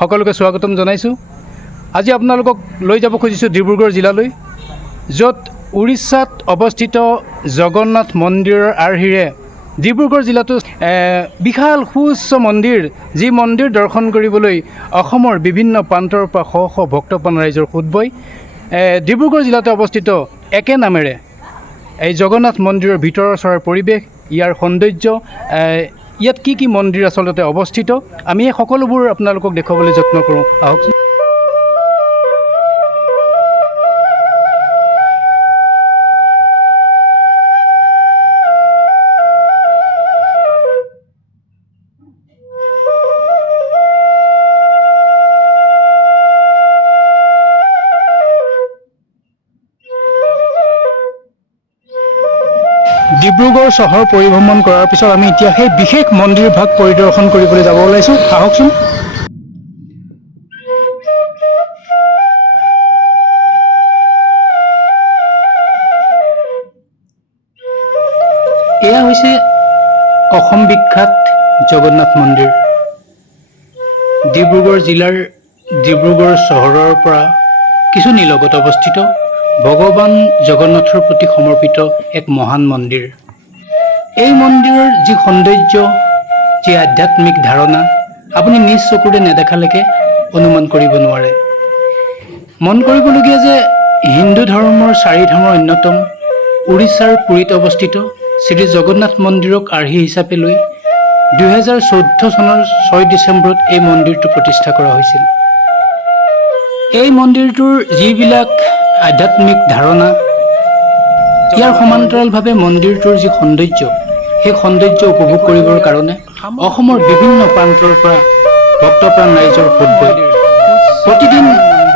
সকলোকে স্বাগতম জনাইছোঁ। আজি আপোনালোকক লৈ যাব খুজিছোঁ ডিব্ৰুগড় জিলালৈ, য'ত উৰিষ্যাত অৱস্থিত জগন্নাথ মন্দিৰৰ আৰ্হিৰে ডিব্ৰুগড় জিলাটো বিশাল সুউচ্চ মন্দিৰ, যি মন্দিৰ দৰ্শন কৰিবলৈ অসমৰ বিভিন্ন প্ৰান্তৰ পৰা শ শ ভক্তপ্ৰাণ ৰাইজৰ সোঁত বয়। ডিব্ৰুগড় জিলাতে অৱস্থিত একে নামেৰে এই জগন্নাথ মন্দিৰৰ ভিতৰৰ চৰাৰ পৰিৱেশ, ইয়াৰ সৌন্দৰ্য, ইয়াত কি কি মন্দিৰ আচলতে অৱস্থিত, আমি এই সকলোবোৰ আপোনালোকক দেখুৱাবলৈ যত্ন কৰোঁ। আহকচোন। ডিব্ৰুগড় চহৰ পৰিভ্ৰমণ কৰাৰ পিছত আমি এতিয়া সেই বিশেষ মন্দিৰ ভাগ পৰিদৰ্শন কৰিবলৈ যাব ওলাইছোঁ। আহকচোন। এয়া হৈছে অসম বিখ্যাত জগন্নাথ মন্দিৰ। ডিব্ৰুগড় জিলাৰ ডিব্ৰুগড় চহৰৰ পৰা কিছু নিলগত অৱস্থিত ভগৱান জগন্নাথৰ প্ৰতি সমৰ্পিত এক মহান মন্দিৰ। এই মন্দিৰৰ যি সৌন্দৰ্য, যি আধ্যাত্মিক ধাৰণা, আপুনি নিজ চকুৰে নেদেখালৈকে অনুমান কৰিব নোৱাৰে। মন কৰিবলগীয়া যে হিন্দু ধৰ্মৰ চাৰি ধামৰ অন্যতম উৰিষ্যাৰ পুৰীত অৱস্থিত শ্ৰী জগন্নাথ মন্দিৰক আৰ্হি হিচাপে লৈ 2014 চনৰ 6 ডিচেম্বৰত এই মন্দিৰটো প্ৰতিষ্ঠা কৰা হৈছিল। এই মন্দিৰটোৰ যিবিলাক আধ্যাত্মিক ধাৰণা, ইয়াৰ সমান্তৰালভাৱে মন্দিৰটোৰ যি সৌন্দৰ্য, সেই সৌন্দৰ্য উপভোগ কৰিবৰ কাৰণে অসমৰ বিভিন্ন প্ৰান্তৰ পৰা ভক্তপ্ৰাণ ৰাইজৰ সোঁত বয়। প্ৰতিদিন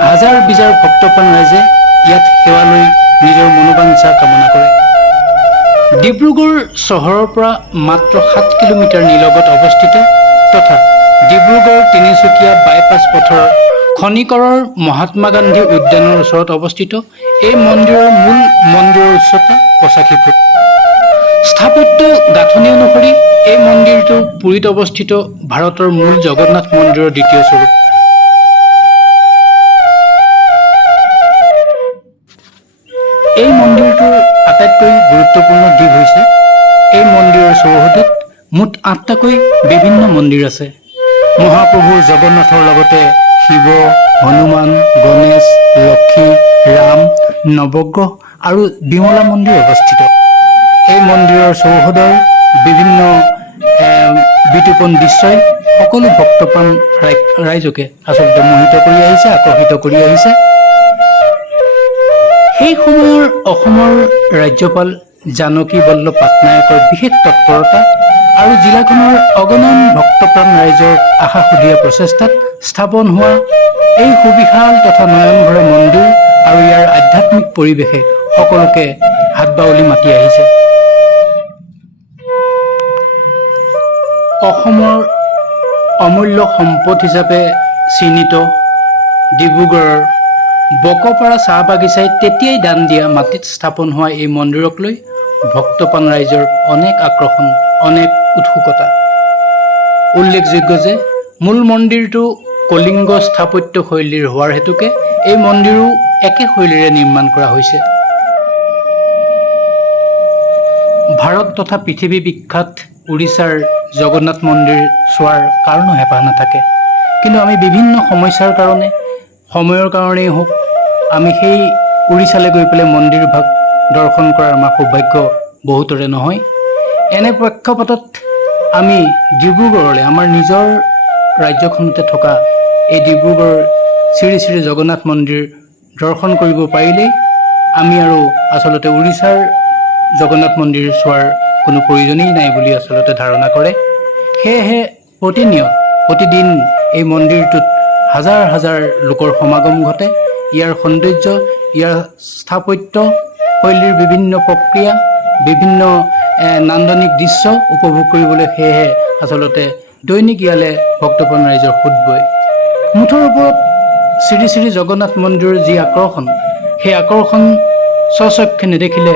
হাজাৰ বিজাৰ ভক্তপ্ৰাণ ৰাইজে ইয়াত সেৱা লৈ নিজৰ মনোবাঞ্ছা কামনা কৰে। ডিব্ৰুগড় চহৰৰ পৰা মাত্ৰ 7 কিলোমিটাৰ নিলগত অৱস্থিত তথা ডিব্ৰুগড় তিনিচুকীয়া বাইপাছ পথৰ খনিকৰৰ মহাত্মা গান্ধী উদ্যানৰ ওচৰত অৱস্থিত এই মন্দিৰৰ মূল মন্দিৰৰ উচ্চতা 85 ফুট। স্থাপত্য গাঁথনি অনুসৰি এই মন্দিৰটো পুৰীত অৱস্থিত ভাৰতৰ মূল জগন্নাথ মন্দিৰৰ দ্বিতীয় স্বৰূপ। এই মন্দিৰটোৰ আটাইতকৈ গুৰুত্বপূৰ্ণ দিশ হৈছে এই মন্দিৰৰ চৌহদত মুঠ 8টাকৈ বিভিন্ন মন্দিৰ আছে। মহাপ্ৰভু জগন্নাথৰ লগতে শিৱ, হনুমান, গণেশ, লক্ষী, ৰাম, নৱগ্ৰহ আৰু বিমলা মন্দিৰ অৱস্থিত। এই মন্দিৰৰ চৌহদৰ বিভিন্ন বিতোপন দৃশ্যই সকলো ভক্তপ্ৰাণ ৰাইজকে আচলতে মোহিত কৰি আহিছে, আকৰ্ষিত কৰি আহিছে। সেই সময়ৰ অসমৰ ৰাজ্যপাল জানকী বল্লভ পাটনায়কৰ বিশেষ তৎপৰতা আৰু জিলাখনৰ অগণন ভক্তপ্ৰাণ ৰাইজৰ আশাসুধীয়া প্ৰচেষ্টাত স্থাপন হোৱা এই সুবিশাল তথা নয়নভৰা মন্দিৰ আৰু ইয়াৰ আধ্যাত্মিক পৰিৱেশে সকলোকে হাত বাউলি মাতি আহিছে। অসমৰ অমূল্য সম্পদ হিচাপে চিহ্নিত ডিব্ৰুগড়ৰ বকপাৰা চাহ বাগিচাই তেতিয়াই দান দিয়া মাটিত স্থাপন হোৱা এই মন্দিৰক লৈ ভক্তপ্ৰাণ ৰাইজৰ অনেক আকৰ্ষণ, অনেক উৎসুকতা। উল্লেখযোগ্য যে মূল মন্দিৰটো কলিংগ স্থাপত্য শৈলীৰ হোৱাৰ হেতুকে এই মন্দিৰো একে শৈলীৰে নিৰ্মাণ কৰা হৈছে। ভাৰত তথা পৃথিৱী বিখ্যাত উৰিষ্যাৰ জগন্নাথ মন্দিৰ চোৱাৰ কাৰণো হেঁপাহ নাথাকে, কিন্তু আমি বিভিন্ন সমস্যাৰ কাৰণে, সময়ৰ কাৰণেই হওক, আমি সেই উৰিষ্যালৈ গৈ পেলাই মন্দিৰ ভাগ দৰ্শন কৰাৰ আমাৰ সৌভাগ্য বহুতৰে নহয়। এনে প্ৰেক্ষাপটত আমি ডিব্ৰুগড়লৈ, আমাৰ নিজৰ ৰাজ্যখনতে থকা এই ডিব্ৰুগড় শ্ৰী শ্ৰী জগন্নাথ মন্দিৰ দৰ্শন কৰিব পাৰিলেই আমি আৰু আচলতে উৰিষ্যাৰ জগন্নাথ মন্দিৰ চোৱাৰ কোনো প্ৰয়োজনেই নাই বুলি আচলতে ধাৰণা কৰে। সেয়েহে প্ৰতিদিন এই মন্দিৰটোত হাজাৰ হাজাৰ লোকৰ সমাগম ঘটে। ইয়াৰ সৌন্দৰ্য, ইয়াৰ স্থাপত্য শৈলীৰ বিভিন্ন প্ৰক্ৰিয়া, বিভিন্ন নান্দনিক দৃশ্য উপভোগ কৰিবলৈ সেয়েহে আচলতে দৈনিক ইয়ালৈ ভক্তপ্ৰাণ ৰাইজৰ সোঁত বয়। মুঠৰ ওপৰত শ্ৰী শ্ৰী জগন্নাথ মন্দিৰৰ যি আকৰ্ষণ, সেই আকৰ্ষণ স্বচক্ষে নেদেখিলে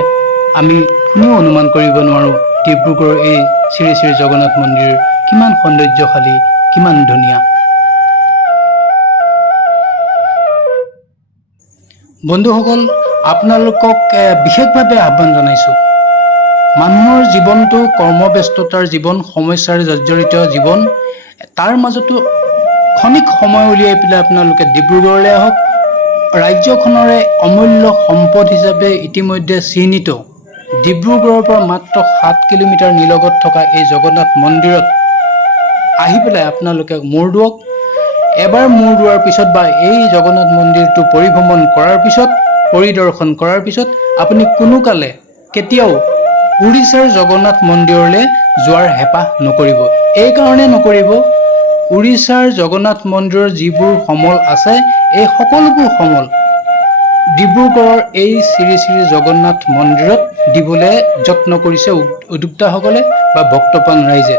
আমি কোনেও অনুমান কৰিব নোৱাৰোঁ ডিব্ৰুগড়ৰ এই শ্ৰী শ্ৰী জগন্নাথ মন্দিৰ কিমান সৌন্দৰ্যশালী, কিমান ধুনীয়া। বন্ধুসকল, আপোনালোকক বিশেষভাৱে আহ্বান জনাইছোঁ। মানুহৰ জীৱনটো কৰ্মব্যস্ততাৰ জীৱন, সমস্যাৰ জৰ্জৰিত জীৱন। তাৰ মাজতো ক্ষণিক সময় উলিয়াই পেলাই আপোনালোকে ডিব্ৰুগড়লৈ আহক। ৰাজ্যখনৰে অমূল্য সম্পদ হিচাপে ইতিমধ্যে চিহ্নিত ডিব্ৰুগড়ৰ পৰা মাত্ৰ 7 কিলোমিটাৰ নিলগত থকা এই জগন্নাথ মন্দিৰত আহি পেলাই আপোনালোকে মূৰ দুৱক। এবাৰ মূৰ দোৱাৰ পিছত বা এই জগন্নাথ মন্দিৰটো পৰিদৰ্শন কৰাৰ পিছত আপুনি কোনো কালে কেতিয়াও উৰিষ্যাৰ জগন্নাথ মন্দিৰলৈ যোৱাৰ হেঁপাহ নকৰিব। এইকাৰণে নকৰিব, উৰিষ্যাৰ জগন্নাথ মন্দিৰৰ যিবোৰ সমল আছে, এই সকলোবোৰ সমল ডিব্ৰুগড়ৰ এই শ্ৰী শ্ৰী জগন্নাথ মন্দিৰত দিবলৈ যত্ন কৰিছে উদ্যোক্তাসকলে বা ভক্তপ্ৰাণ ৰাইজে।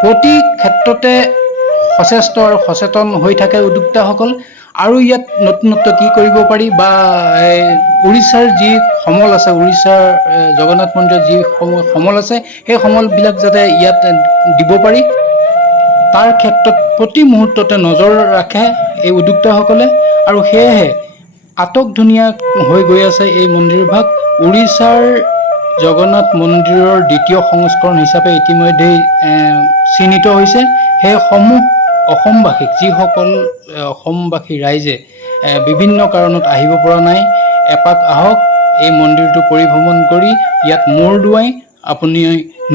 প্ৰতি ক্ষেত্ৰতে সচেষ্ট আৰু সচেতন হৈ থাকে উদ্যোক্তাসকল। আৰু ইয়াত নতুনত্ব কি কৰিব পাৰি বা উৰিষ্যাৰ যি সমল আছে, উৰিষ্যাৰ জগন্নাথ মন্দিৰত যি সমল আছে, সেই সমলবিলাক যাতে ইয়াত দিব পাৰি, তাৰ ক্ষেত্ৰত প্ৰতি মুহূৰ্ততে নজৰ ৰাখে এই উদ্যোক্তাসকলে। আৰু সেয়েহে আটকধুনীয়া হৈ গৈ আছে এই মন্দিৰভাগ। উৰিষ্যাৰ জগন্নাথ মন্দিৰৰ দ্বিতীয় সংস্কৰণ হিচাপে ইতিমধ্যেই চিহ্নিত হৈছে। সেইসমূহ অসমবাসীক, যিসকল অসমবাসী ৰাইজে বিভিন্ন কাৰণত আহিব পৰা নাই, এপাক আহক, এই মন্দিৰটো পৰিভ্ৰমণ কৰি ইয়াত মূৰ দোৱাই আপুনি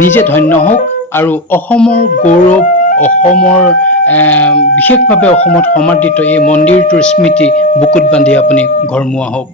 নিজে ধন্য হওক আৰু অসমৰ গৌৰৱ, অসমৰ বিশেষভাৱে অসমত সমাদৃত এই মন্দিৰটোৰ স্মৃতি বুকুত বান্ধি আপুনি ঘৰমুৱা হওক।